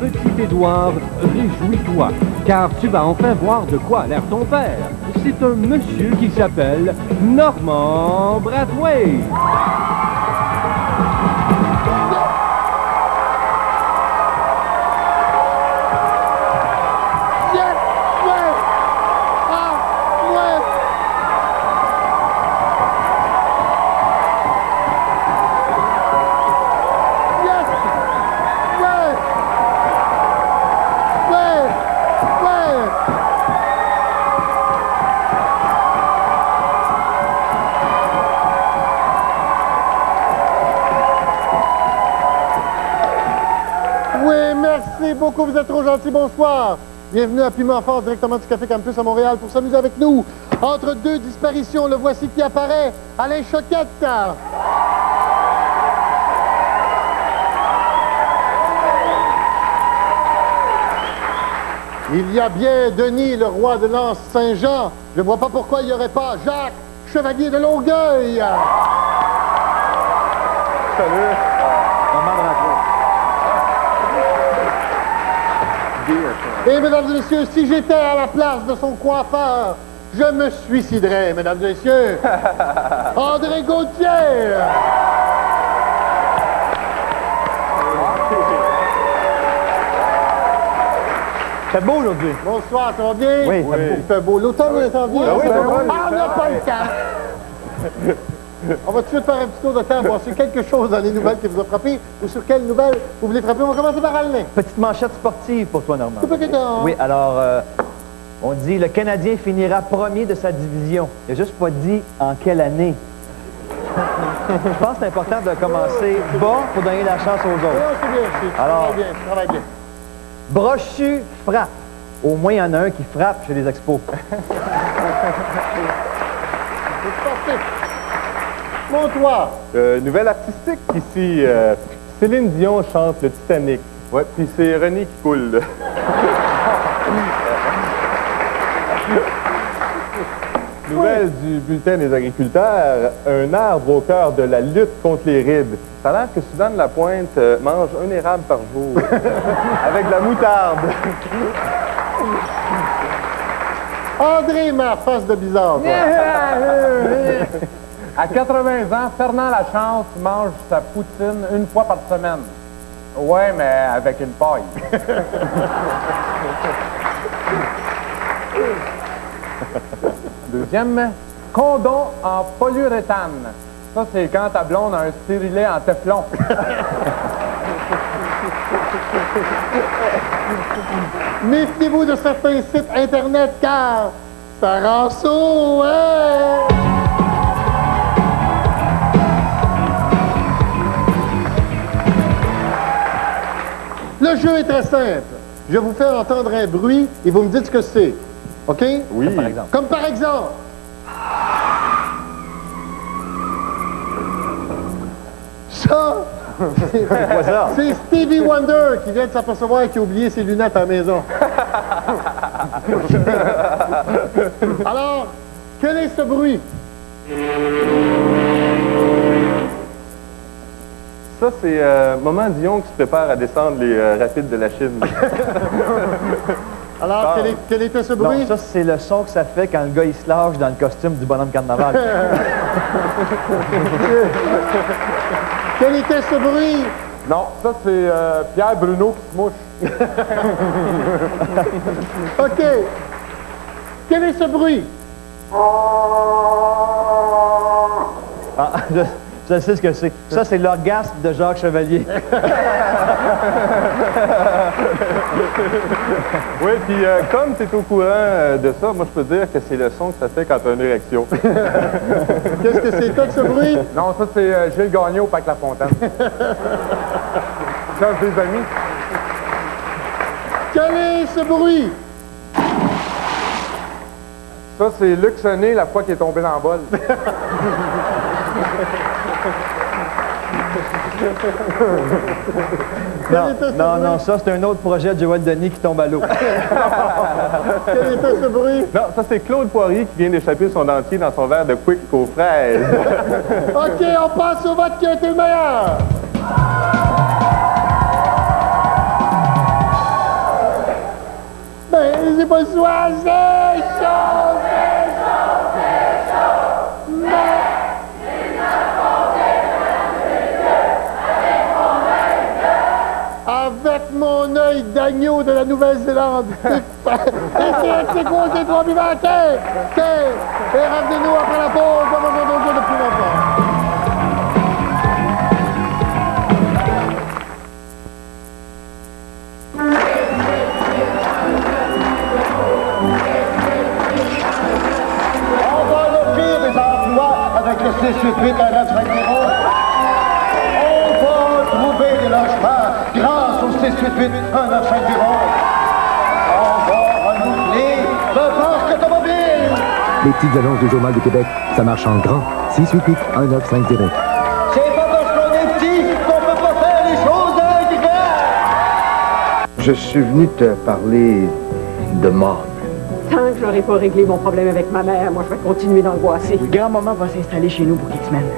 Petit Édouard, réjouis-toi, car tu vas enfin voir de quoi a l'air ton père. C'est un monsieur qui s'appelle Normand Brathwaite. Merci beaucoup, vous êtes trop gentil, bonsoir. Bienvenue à Piment Fort, directement du Café Campus à Montréal pour s'amuser avec nous. Entre deux disparitions, le voici qui apparaît, Alain Choquette. Il y a bien Denis, le roi de l'Anse Saint-Jean. Je ne vois pas pourquoi il n'y aurait pas Jacques, chevalier de Longueuil. Salut. Et mesdames et messieurs, si j'étais à la place de son coiffeur, je me suiciderais, mesdames et messieurs. André Gauthier. C'est beau aujourd'hui. Bonsoir, ça va bien? Oui, Il fait beau. L'automne s'en vient. Oui, ça oui, va? oui. Ah, on n'a pas le temps. On va tout de suite faire un petit tour de temps, voir si quelque chose dans les nouvelles qui vous a frappé ou sur quelles nouvelles vous voulez frapper. On va commencer par Alain. Petite manchette sportive pour toi, Normand. Tout Oui, alors, on dit le Canadien finira premier de sa division. Il n'a juste pas dit en quelle année. Je pense que c'est important de commencer bas pour donner la chance aux autres. Ah, c'est bien, tu travailles bien. Brochu frappe. Au moins, il y en a un qui frappe chez les expos. Montre-toi. Nouvelle artistique ici. Céline Dion chante le Titanic. Ouais, puis c'est René qui coule. Nouvelle du bulletin des agriculteurs. Un arbre au cœur de la lutte contre les rides. Ça a l'air que Suzanne Lapointe mange un érable par jour. Avec de la moutarde. André, ma face de bizarre, toi. À 80 ans, Fernand Lachance mange sa poutine une fois par semaine. Ouais, mais avec une paille. Deuxième, condom en polyuréthane. Ça, c'est quand ta blonde a un stérilet en téflon. Méfiez-vous de certains sites Internet, car ça rend sourd, hein? Le jeu est très simple. Je vais vous faire entendre un bruit et vous me dites ce que c'est. OK? Oui. Par exemple. Comme par exemple... Ça, quoi ça? c'est Stevie Wonder qui vient de s'apercevoir qu'il a oublié ses lunettes à la maison. Alors, quel est ce bruit? Ça, c'est Maman Dion qui se prépare à descendre les rapides de la Chine. Alors, quel était ce bruit? Non, ça, c'est le son que ça fait quand le gars, il se lâche dans le costume du bonhomme carnaval. Quel était ce bruit? Non, ça, c'est Pierre Bruno qui se mouche. OK. Quel est ce bruit? Ah, je sais ce que c'est. Ça, c'est l'orgasme de Jacques Chevalier. Oui, puis comme tu es au courant de ça, moi, je peux dire que c'est le son que ça fait quand tu as une érection. Qu'est-ce que c'était que ce bruit? Non, ça, c'est Gilles Gagné au Parc La Fontaine. Ça, des amis. Quel est ce bruit? Ça, c'est Luc Sonné la fois qu'il est tombé dans le bol. Non, ça, c'est un autre projet de Joël Denis qui tombe à l'eau. Quel était ce bruit? Non, ça, c'est Claude Poirier qui vient d'échapper son dentier dans son verre de Quick aux fraises. OK, on passe au vote qui a été le meilleur. besoin, c'est chaud, mais... Avec mon œil d'agneau de la Nouvelle-Zélande. Et c'est quoi ces trois vivants? Et revenez-nous après la pause. On va voir d'autres jeux depuis longtemps. On va le pire des emplois avec le 688 à 950. On va trouver des logements grâce au 688 à 950. On va renouveler le parc automobile. Les petites annonces du Journal du Québec, ça marche en grand. 688-1950. C'est pas parce qu'on est petit qu'on peut pas faire les choses différentes. Je suis venu te parler de mort. Tant que j'aurai pas réglé mon problème avec ma mère, moi, je vais continuer d'angoisser. Le grand-maman va s'installer chez nous pour quelques semaines.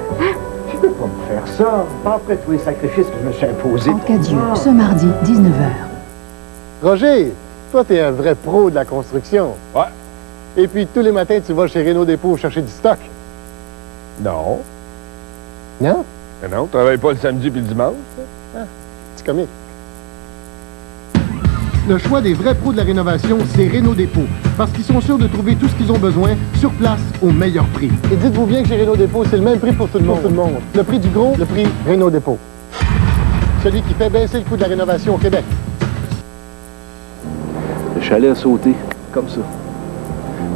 Je peux pas me faire ça. Après tous les sacrifices que je me suis imposés. En cas Dieu, ce mardi, 19h. Roger, toi, t'es un vrai pro de la construction. Ouais. Et puis, tous les matins, tu vas chez Renault Dépôt chercher du stock. Non. Non? Mais non, on travaille pas le samedi puis le dimanche. C'est comique. Le choix des vrais pros de la rénovation, c'est Renault Dépôt. Parce qu'ils sont sûrs de trouver tout ce qu'ils ont besoin sur place au meilleur prix. Et dites-vous bien que chez Renault Dépôt, c'est le même prix pour tout le monde. Le prix du gros, le prix Renault Dépôt. Celui qui fait baisser le coût de la rénovation au Québec. Le chalet a sauté, comme ça.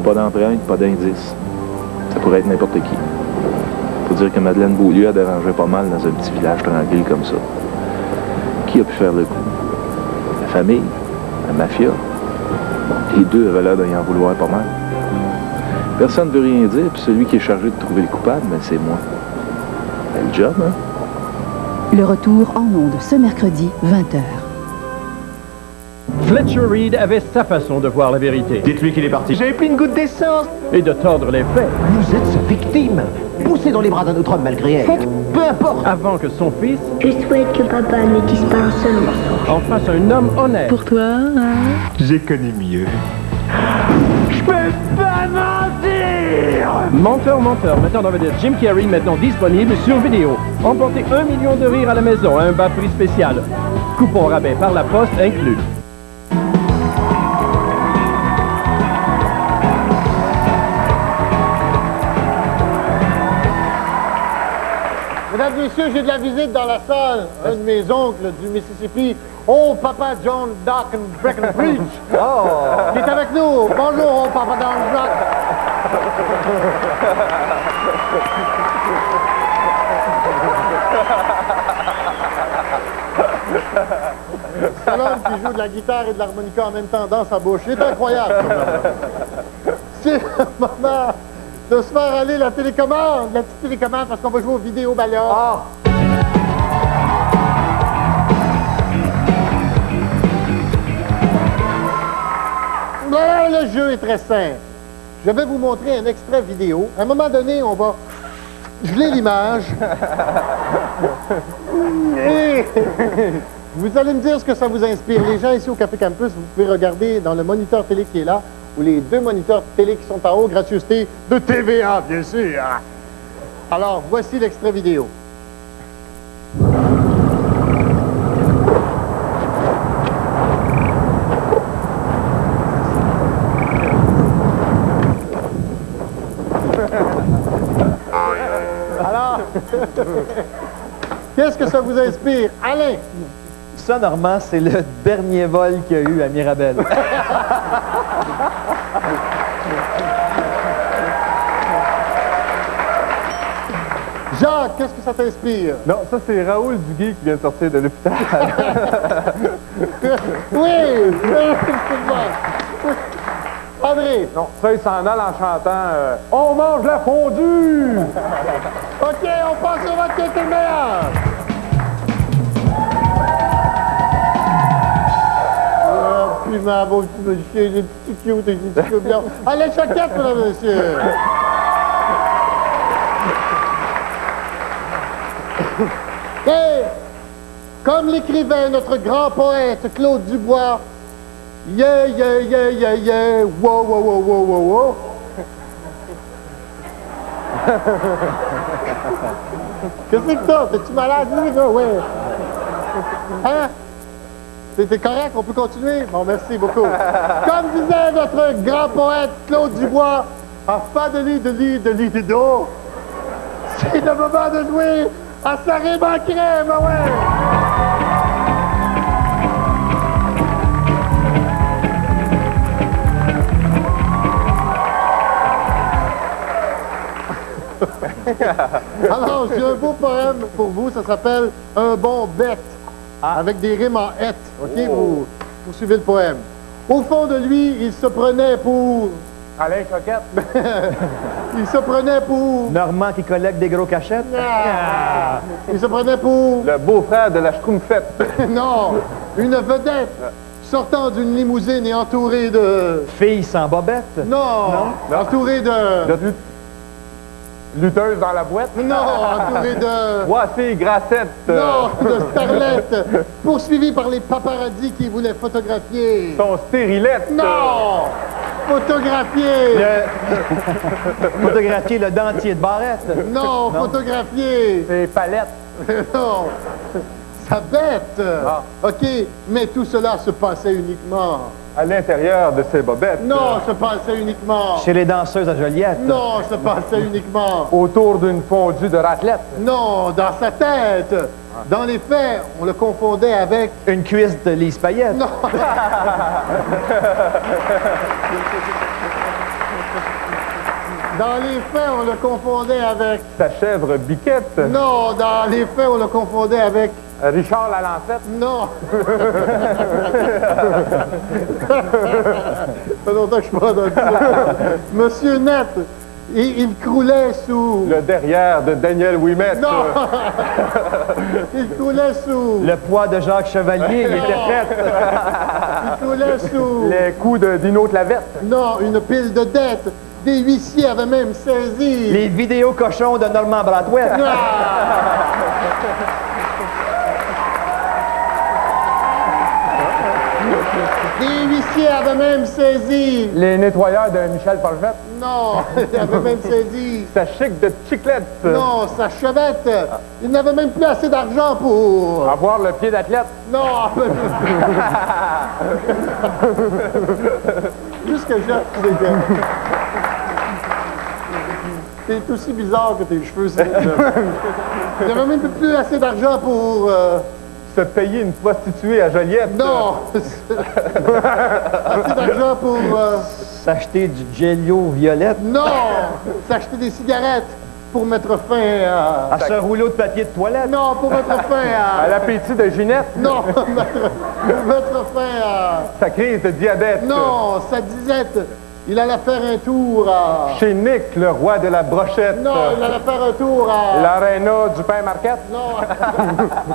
Pas d'empreinte, pas d'indice. Ça pourrait être n'importe qui. Faut dire que Madeleine Beaulieu a dérangé pas mal dans un petit village tranquille comme ça. Qui a pu faire le coup? La famille? La mafia? Les deux avaient l'air d'y en vouloir pas mal. Personne ne veut rien dire, puis celui qui est chargé de trouver le coupable, ben c'est moi. Ben, le job, hein? Le retour en ondes ce mercredi, 20h. Fletcher Reed avait sa façon de voir la vérité. Dites-lui qu'il est parti. J'ai pris une goutte d'essence. Et de tordre les faits. Vous êtes sa victime. Poussez dans les bras d'un autre homme malgré elle. Faites peu importe. Avant que son fils Je souhaite que papa ne dise pas un seul mensonge. en fasse un homme honnête. Pour toi, hein? J'ai connu mieux. Menteur, mettant en vedette Jim Carrey, maintenant disponible sur vidéo. Emportez 1 million de rires à la maison à un bas prix spécial. Coupon rabais par la poste inclus. Mesdames et messieurs, j'ai de la visite dans la salle. Un de mes oncles du Mississippi, Papa John Doc and Breckenbridge, qui est avec nous. Bonjour, Papa John Doc. C'est l'homme qui joue de la guitare et de l'harmonica en même temps dans sa bouche. C'est incroyable. C'est le moment de se faire aller la télécommande, la petite télécommande, parce qu'on va jouer au vidéo ballon. Le jeu est très simple. Je vais vous montrer un extrait vidéo. À un moment donné, on va geler l'image. Et vous allez me dire ce que ça vous inspire. Les gens ici au Café Campus, vous pouvez regarder dans le moniteur télé qui est là, ou les deux moniteurs télé qui sont en haut, gracieuseté de TVA, bien sûr. Alors, voici l'extrait vidéo. Alors, qu'est-ce que ça vous inspire? Alain! Ça, Normand, c'est le dernier vol qu'il y a eu à Mirabel. Jacques, qu'est-ce que ça t'inspire? Non, ça, c'est Raoul Duguay qui vient de sortir de l'hôpital. Oui! André! Non, ça, il s'en allent en chantant On mange la fondue! OK, on passe au vote qui est le meilleur! Puis ma beau petit monsieur, des petits cute, des petits cute blancs. Allez, chaquette, mesdames et messieurs! Et, comme l'écrivait notre grand poète Claude Dubois, Yeah, yeah, yeah, yeah, yeah. Wow, wow, wow, wow, wow, wow. Qu'est-ce que t'as? T'es-tu malade, lui, là? Ouais. Hein? T'es correct? On peut continuer? Bon, merci beaucoup. Comme disait notre grand poète Claude Dubois, à fa de lit, de do, c'est le moment de jouer à sa rime en crème, ouais! Alors, j'ai un beau poème pour vous, ça s'appelle « Un bon bête », avec des rimes en « et ». OK, vous suivez le poème. Au fond de lui, il se prenait pour... Alain Choquette. Il se prenait pour... Normand qui collecte des gros cachettes. Ah. Il se prenait pour... Le beau-frère de la Schtroumpfette. Non, une vedette sortant d'une limousine et entourée de... Fille sans bobette. Non, entourée de... Lutteuse dans la boîte. Non, entourée de... Voici Grassette. Non, de starlette, poursuivi par les paparazzis qui voulaient photographier. Son stérilette. Non! Photographier! Photographier le dentier de Barrette. Non, photographier! Ses palettes. Non, sa bête! OK, mais tout cela se passait uniquement... À l'intérieur de ses bobettes. Non, se passait uniquement... Chez les danseuses à Joliette. Non, se passait uniquement... Autour d'une fondue de raclette. Non, dans sa tête! Dans les faits, on le confondait avec... Une cuisse de Lise Payette. Non! Dans les faits, on le confondait avec... Sa chèvre Biquette. Non, dans les faits, on le confondait avec... Richard Lalancette. Non! Ça fait longtemps que je suis pas dans ça. Monsieur Net, il croulait sous... Le derrière de Daniel Ouimet. Non! Il croulait sous... Le poids de Jacques Chevalier, il était prêt. Il croulait sous... Les coups de Dino Clavette. Non, une pile de dettes. Des huissiers avaient même saisi... Les vidéos cochons de Normand Bradwell. Des huissiers avaient même saisi... Les nettoyeurs de Michel Forgette. Non, ils avaient même saisi... Sa chic de chiclette. Non, sa chevette. Il n'avait même plus assez d'argent pour... Avoir le pied d'athlète. Non! Juste que j'ai... T'es aussi bizarre que tes cheveux, c'est... Il n'avait même plus assez d'argent pour... Se payer une prostituée à Joliette. Non! Assez d'argent pour... S'acheter du Gelio violette. Non! S'acheter des cigarettes pour mettre fin à... À ce rouleau de papier de toilette. Non, pour mettre fin à... À l'appétit de Ginette. Non, mettre fin à... Sa crise de diabète. Non, sa disette. Il allait faire un tour à... Chez Nick, le roi de la brochette. Non, il allait faire un tour à... L'aréna du pain Marquette. Non,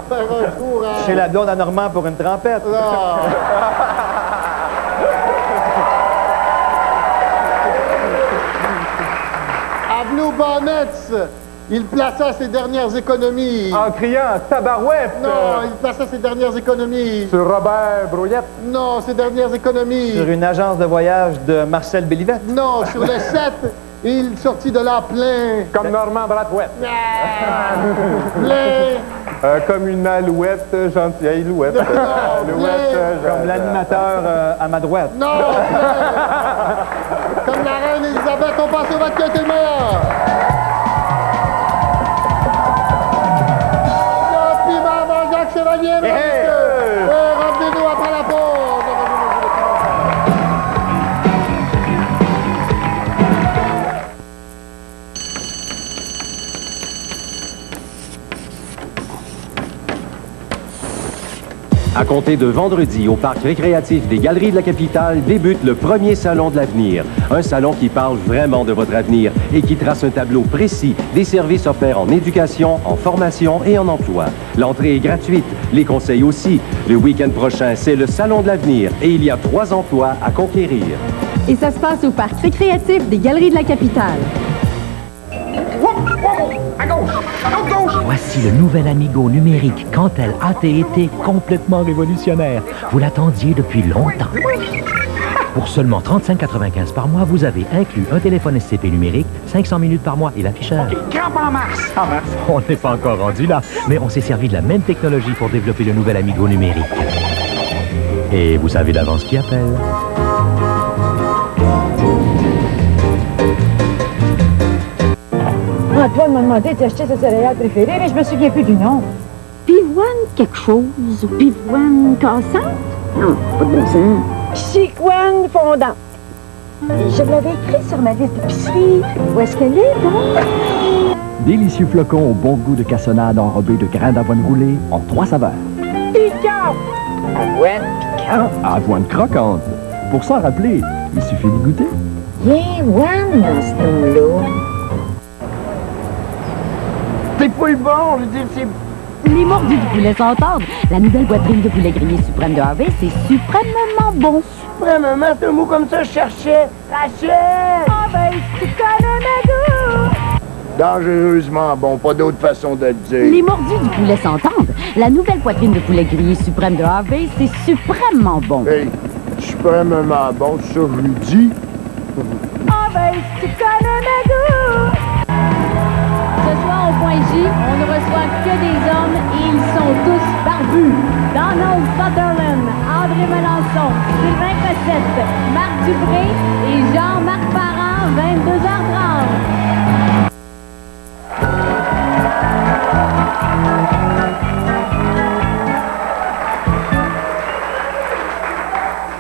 faire un tour à... Chez la blonde à Normand pour une trempette. Non. À Blue Bonnets, il plaça ses dernières économies. En criant « Tabarouette ». Non, il plaça ses dernières économies. Sur Robert Brouillette. Non, ses dernières économies. Sur une agence de voyage de Marcel Bélivette. Non, sur le 7, il sortit de là plein. Comme Normand Bradwell. Plein. Comme une alouette, gentille alouette. Comme l'animateur à ma droite. Non, comme la reine Elisabeth, on passe au vote qui a été le meilleur. Jacques Chevalier, revenez-nous après la pause. À compter de vendredi, au parc récréatif des Galeries de la Capitale, débute le premier Salon de l'avenir. Un salon qui parle vraiment de votre avenir et qui trace un tableau précis des services offerts en éducation, en formation et en emploi. L'entrée est gratuite, les conseils aussi. Le week-end prochain, c'est le Salon de l'avenir et il y a 3 emplois à conquérir. Et ça se passe au parc récréatif des Galeries de la Capitale. À gauche! À gauche! Voici le nouvel Amigo numérique Cantel AT&T complètement révolutionnaire. Vous l'attendiez depuis longtemps. Pour seulement 35,95 par mois, vous avez inclus un téléphone SCP numérique, 500 minutes par mois et l'afficheur. OK, crampe en mars! En mars. On n'est pas encore rendu là, mais on s'est servi de la même technologie pour développer le nouvel Amigo numérique. Et vous savez d'avance qui appelle. Antoine m'a demandé d'acheter sa céréale préférée, mais je me souviens plus du nom. Pivoine quelque chose? Pivoine cassante? Non, pas de bon sens. Chicoine fondante. Je l'avais écrit sur ma liste d'épicerie. Où est-ce qu'elle est, donc? Délicieux flocons au bon goût de cassonade enrobés de grains d'avoine roulée en 3 saveurs. Piquant! Avoine piquante. Avoine croquante. Pour s'en rappeler, il suffit d'y goûter. Bien, one dans ce nom-là. C'est pas le bon, je veux dire, c'est... Les mordus du poulet s'entendent. La nouvelle poitrine de poulet grillé suprême de Harvey, c'est suprêmement bon. Suprêmement, c'est un mot comme ça, je cherchais. Rachel! Harvey, tu connais mes goûts! Dangereusement bon, pas d'autre façon de le dire. Les mordus du poulet s'entendent. La nouvelle poitrine de poulet grillé suprême de Harvey, c'est suprêmement bon. Hey, suprêmement bon, ça je lui dis. Harvey, tu connais mes goûts! Ce soir, au point J, on ne reçoit que des hommes et ils sont tous barbus. Donald Sutherland, André Melançon, Sylvain Cossette, Marc Dupré et Jean-Marc Parent, 22h30.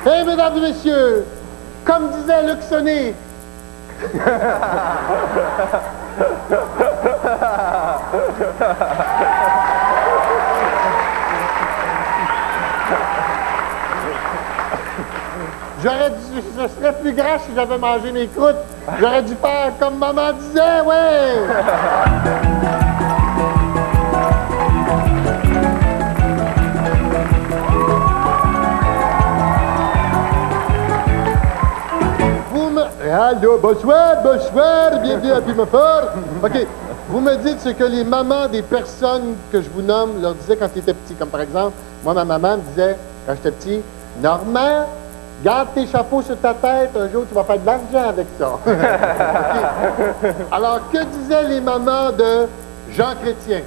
Hey, mesdames et messieurs, comme disait Luc Sonné, ce serait plus gras si j'avais mangé mes croûtes. J'aurais dû faire comme maman disait, ouais! Allô, bonsoir, bienvenue à Pimafort. OK, vous me dites ce que les mamans des personnes que je vous nomme leur disaient quand ils étaient petits. Comme par exemple, moi, ma maman me disait, quand j'étais petit, « Normand, garde tes chapeaux sur ta tête, un jour tu vas faire de l'argent avec ça. » Okay. Alors, que disaient les mamans de Jean Chrétien?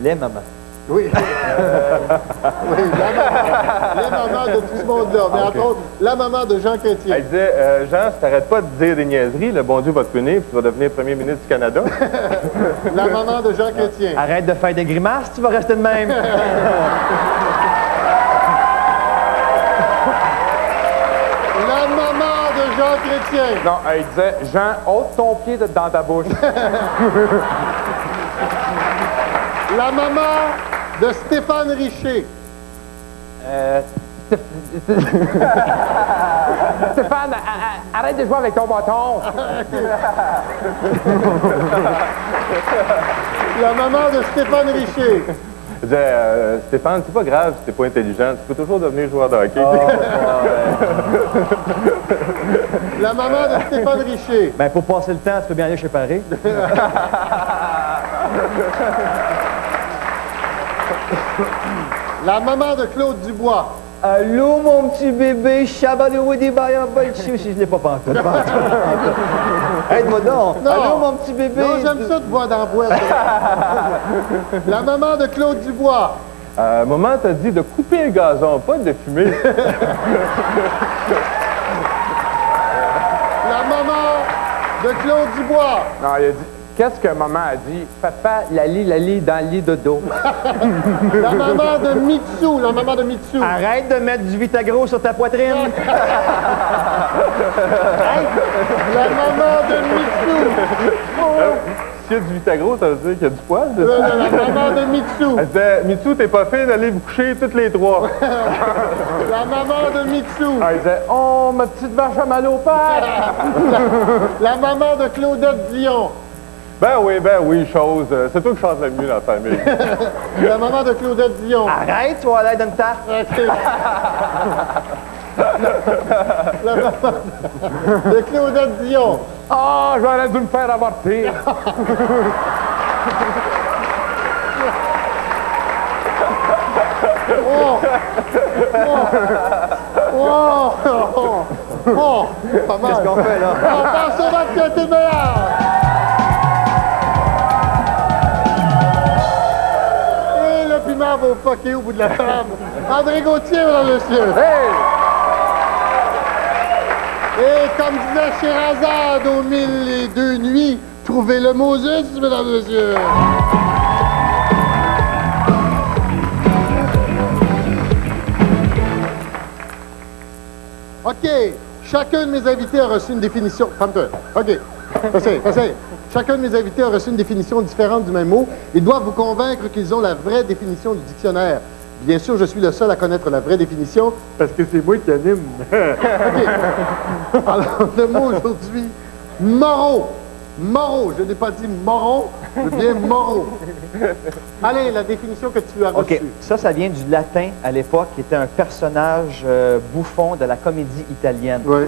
Les mamans. Oui. Oui, les mamans de tout ce monde-là. Mais entre autres, la maman de Jean Chrétien. Elle disait, Jean, si t'arrêtes pas de dire des niaiseries, le bon Dieu va te punir puis tu vas devenir premier ministre du Canada. La maman de Jean Chrétien. Arrête de faire des grimaces, tu vas rester de même. La maman de Jean Chrétien. Non, elle disait, Jean, ôte ton pied dans ta bouche. La maman de Stéphane Richer. Stéphane, arrête de jouer avec ton bâton. La maman de Stéphane Richer. Elle disait, Stéphane, c'est pas grave si t'es pas intelligent, tu peux toujours devenir joueur de hockey. La maman de Stéphane Richer. Ben, pour passer le temps, tu peux bien aller chez Paris. La maman de Claude Dubois. Allô, mon petit bébé, Chabadou des bailleurs, je l'ai pas pantoute. Aide-moi donc. Non. Allô, mon petit bébé. Non, j'aime ça de voir dans la boîte. La maman de Claude Dubois. Maman t'a dit de couper le gazon, pas de fumer. La maman de Claude Dubois. Non, il a dit, qu'est-ce que maman a dit? Papa, la lit dans le lit de dos. La maman de Mitsu, la maman de Mitsu. Arrête de mettre du Vitagro sur ta poitrine. La maman de Mitsu. S'il y a du Vitagro, ça veut dire qu'il y a du poil dessus. La maman de Mitsu. Elle disait, Mitsu, t'es pas fine, allez vous coucher toutes les trois. La maman de Mitsu. Elle disait, oh, ma petite vache a mal au père. La maman de Claudette Dion. Ben oui, chose. C'est toi qui chantes le mieux dans la famille. La maman de Claudette Dion. Arrête, toi, à l'aide d'une tarte. De Claudette Dion. Ah, j'aurais dû me faire avorter. Oh, pas mal. Qu'est-ce qu'on fait, là? On passe au match qui a été le meilleur. Et le piment va au fucker au bout de la table. André Gauthier, mesdames et messieurs. Hey! Et comme disait Sherazade aux 1002 nuits, trouvez le mot juste, mesdames et messieurs. OK. Chacun de mes invités a reçu une définition. Femme-toi. OK. Passez. Chacun de mes invités a reçu une définition différente du même mot. Ils doivent vous convaincre qu'ils ont la vraie définition du dictionnaire. Bien sûr, je suis le seul à connaître la vraie définition parce que c'est moi qui anime. OK. Alors, le mot aujourd'hui, moraux. Moraux. Je n'ai pas dit moron, mais bien moraux. Allez, la définition que tu as reçue. OK. Ça vient du latin à l'époque, qui était un personnage bouffon de la comédie italienne. Oui.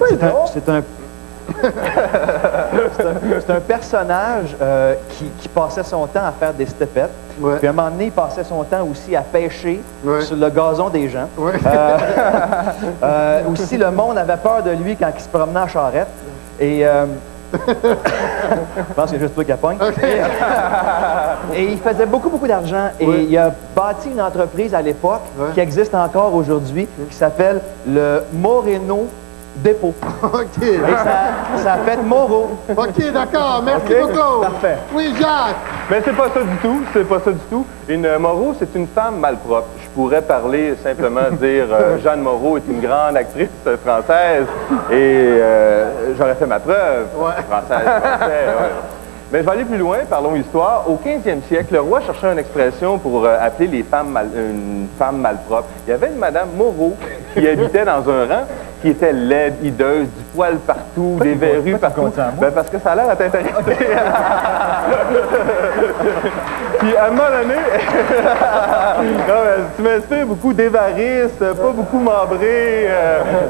C'est un personnage qui passait son temps à faire des stepettes. Ouais. Puis à un moment donné, il passait son temps aussi à pêcher sur le gazon des gens. Ouais. Aussi, le monde avait peur de lui quand il se promenait en charrette. Et je pense que c'est juste toi qui pogne. Okay. Et il faisait beaucoup d'argent. Et il a bâti une entreprise à l'époque qui existe encore aujourd'hui, qui s'appelle le Moreno Dépôt. OK. Et ça a fait Moreau. OK, d'accord. Merci beaucoup. Parfait. Oui, Jacques. Mais c'est pas ça du tout. C'est pas ça du tout. Une Moreau, c'est une femme malpropre. Je pourrais parler simplement dire Jeanne Moreau est une grande actrice française et j'aurais fait ma preuve. Française. Mais je vais aller plus loin, parlons histoire. Au 15e siècle, le roi cherchait une expression pour appeler les femmes une femme malpropre. Il y avait une madame Moreau qui habitait dans un rang qui était laide, hideuse, du poil partout, des verrues partout. Ben parce que ça a l'air à t'intéresser. Puis à un moment donné, tu m'inspires beaucoup d'avarice, pas beaucoup membré,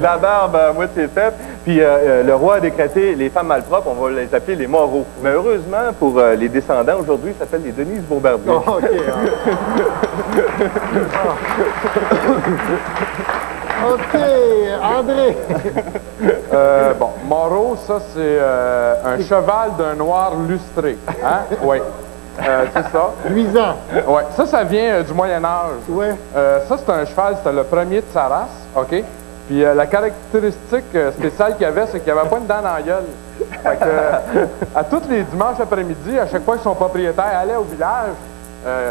la barbe à moitié faite. Puis le roi a décrété les femmes malpropres, on va les appeler les moraux. Mais heureusement, pour les descendants, aujourd'hui, ils s'appellent les Denise Beaubarbier. Oh, OK. OK, André. Bon, Moreau, ça, c'est un cheval d'un noir lustré. Hein? Oui. C'est ça. Luisant. Oui. Ça vient du Moyen-Âge. Oui. Ça, c'est un cheval, c'était le premier de sa race. OK? Puis la caractéristique spéciale qu'il y avait, c'est qu'il n'y avait pas une dent dans la gueule. Fait que, à tous les dimanches après-midi, à chaque fois que son propriétaire allait au village,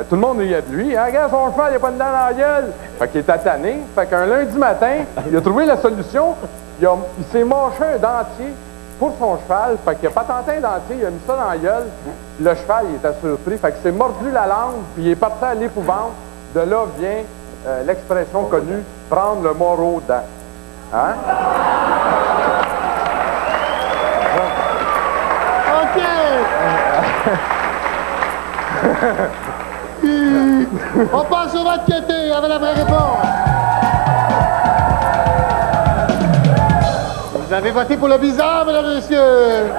tout le monde riait de lui. Hein, regarde, son cheval, il n'y a pas de dent dans la gueule. Fait qu'il était tanné. Fait qu'un lundi matin, il a trouvé la solution. Il s'est mâché un dentier pour son cheval. Fait qu'il n'a pas tenté un dentier, il a mis ça dans la gueule. Le cheval, il était surpris. Fait qu'il s'est mordu la langue, puis il est parti à l'épouvante. De là vient l'expression connue, prendre le Moreau dedans. Hein? OK! On passe au vote qui était avec la vraie réponse. Vous avez voté pour le bizarre, mesdames et messieurs.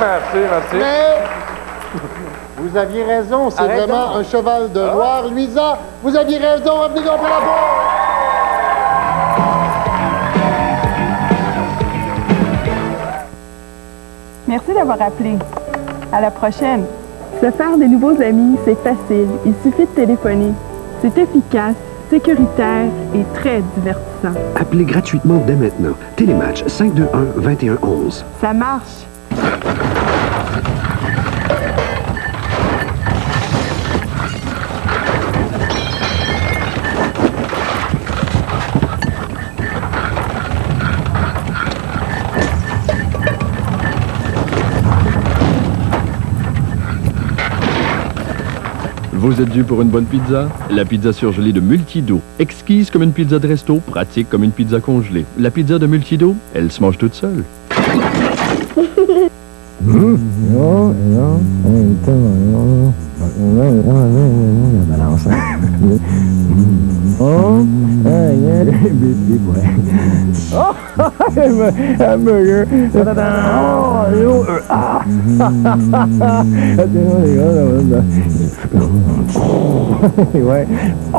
Merci. Mais vous aviez raison, c'est vraiment un cheval de noir luisant. Vous aviez raison, revenez donc pour la bourre. Merci d'avoir appelé. À la prochaine. Se faire de nouveaux amis, c'est facile. Il suffit de téléphoner. C'est efficace, sécuritaire et très divertissant. Appelez gratuitement dès maintenant. Télématch 521-2111. Ça marche. Vous êtes dû pour une bonne pizza? La pizza surgelée de Multido. Exquise comme une pizza de resto, pratique comme une pizza congelée. La pizza de Multido, elle se mange toute seule. Bip, bip, ouais. Oh, hamburger. Oh, yo, ah. Ouais. Oh.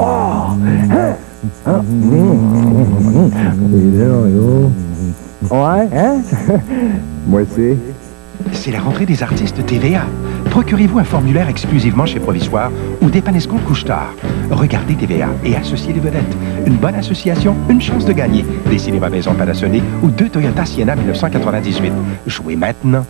Ouais, hein? Moi aussi. C'est la rentrée des artistes TVA. Procurez-vous un formulaire exclusivement chez Provisoire ou dépanne-escompte Couche-Tard. Regardez TVA et associez les vedettes. Une bonne association, une chance de gagner. Des cinémas maison Panasonic ou 2 Toyota Sienna 1998. Jouez maintenant.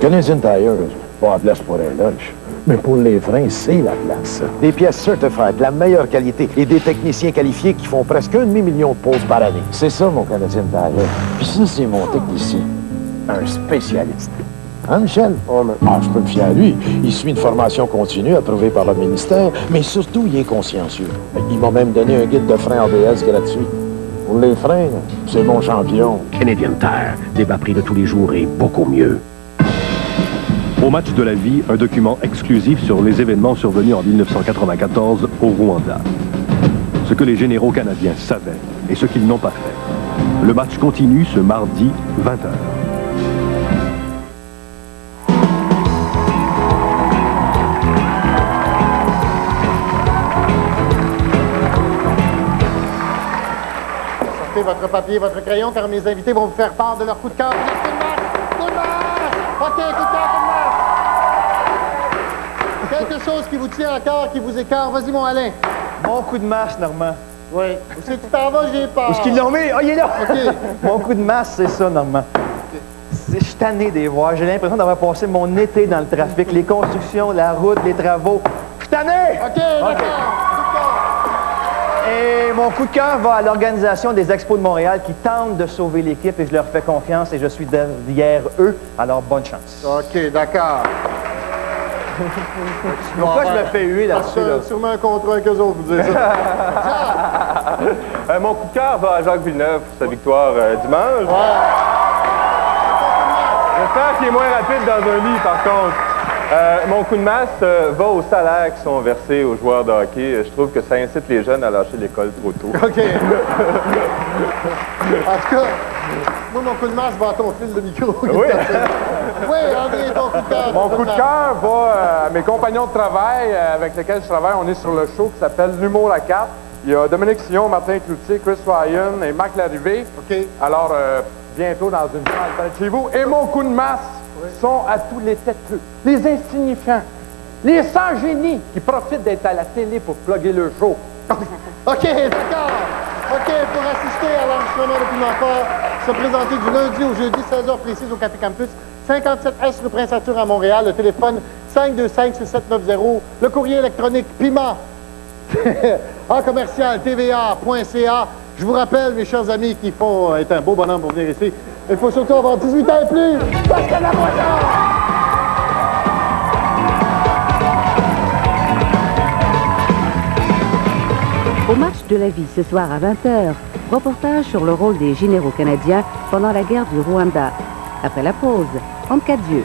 Canadian Tire, pas la place pour un lunch. Mais pour les freins, c'est la place. Des pièces certified, de la meilleure qualité et des techniciens qualifiés qui font presque 1,5 million de pauses par année. C'est ça, mon Canadian Tire. Puis ça, c'est mon technicien. Un spécialiste. Hein, Michel? Je peux me fier à lui. Il suit une formation continue approuvée par le ministère, mais surtout, il est consciencieux. Il m'a même donné un guide de frein ABS gratuit. Pour les freins, c'est mon champion. Canadian Tire, des bas prix de tous les jours et beaucoup mieux. Au match de la vie, un document exclusif sur les événements survenus en 1994 au Rwanda. Ce que les généraux canadiens savaient et ce qu'ils n'ont pas fait. Le match continue ce mardi 20h. Sortez votre papier, votre crayon, car mes invités vont vous faire part de leur coup de cœur. Coup de masse! OK, coup de cœur, coup de masse! Quelque chose qui vous tient à cœur, qui vous écarte. Vas-y, mon Alain. Mon coup de masse, Normand. Oui. Où c'est que tu t'en vas, j'ai peur. Où est-ce qu'ils l'ont mis? Ah, il est là! OK. Mon coup de masse, c'est ça, Normand. Je suis tanné des voir. J'ai l'impression d'avoir passé mon été dans le trafic. Les constructions, la route, les travaux. Je suis tanné! OK, d'accord. Et mon coup de cœur va à l'organisation des Expos de Montréal qui tente de sauver l'équipe et je leur fais confiance et je suis derrière eux. Alors, bonne chance. OK, d'accord. Pourquoi je me fais huer là-dessus? Là? Sûrement un contrat avec eux autres, vous dites ça. Mon coup de cœur va à Jacques Villeneuve pour sa victoire dimanche. J'espère qu'il est moins rapide dans un lit, par contre. Mon coup de masse va aux salaires qui sont versés aux joueurs de hockey. Je trouve que ça incite les jeunes à lâcher l'école trop tôt. OK. En tout cas, moi, mon coup de masse va à ton fil de micro. Oui. Oui, André, ton coup de cœur. Mon coup de cœur va à mes compagnons de travail avec lesquels je travaille. On est sur le show qui s'appelle L'Humour à 4. Il y a Dominique Sillon, Martin Cloutier, Chris Ryan et Marc Larrivée. OK. Alors, bientôt dans une salle près de chez vous. Et mon coup de masse sont à tous les têteux, les insignifiants, les sans-génies qui profitent d'être à la télé pour plugger le show. OK, d'accord. OK, pour assister à l'enregistrement de Piment Fort, se présenter du lundi au jeudi, 16h précise au Café Campus, 57S rue Prince-Arthur à Montréal, le téléphone 525-6790, le courrier électronique piment en commercial tva.ca. Je vous rappelle, mes chers amis, qu'il faut être un beau bonhomme pour venir ici. Il faut surtout avoir 18 ans et plus, parce que la moisson! Au match de la vie ce soir à 20h, reportage sur le rôle des généraux canadiens pendant la guerre du Rwanda. Après la pause, entre quatre yeux.